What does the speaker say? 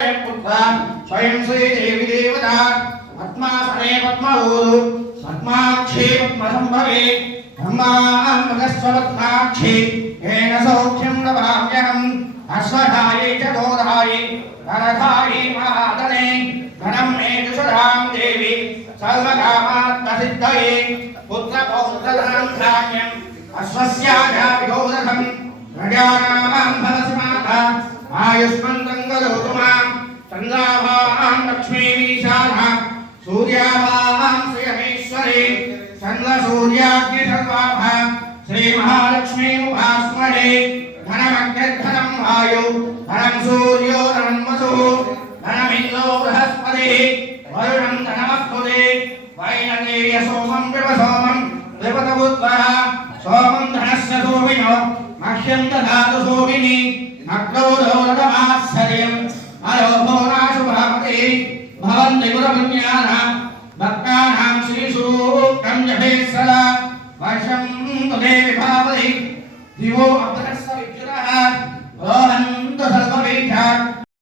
स्वयं श्री देवी देवता पद्मासने पद्मभूतु पद्माक्षी पद्मसंभवे ब्रह्माण्डस्वपद्माक्षी येन सौख्यं लभाम्यहम् अश्वधायै च गोधायै धनधायै महादने धनं मे दुषधां देवी सर्वकामात्मसिद्धये पुत्रपौत्रधनं धान्यम् अश्वस्याजाभिरोधकम् प्रजानां भवसि माता आयुष्मन्तं करोतु मां चन्द्राभां लक्ष्मीमीशानां सूर्याभां श्रियमेश्वरी चन्द्रसूर्याग्निसर्वाभां श्रीमहालक्ष्मीमुपास्महे धनमग्निर्धनं वायु धनं सूर्यो धनं वसुः धनमिन्द्रो बृहस्पतिः वरुणं धनमस्तुते वैनतेय सोमं विवसोमं विपतबुद्ध्वः सोमं धनस्य सोमिनो मह्यं ददातु सोमिनि नक्रोधोरमाश्चर्यम् अरोभोनाशुभापते भवन्ति गुरुपुण्यानां भक्तानां श्रीसूक्तं जपेत् सदा वर्षं तुते विभावति दिवो अभ्रस्य विद्युतः रोहन्तु सर्ववेदात्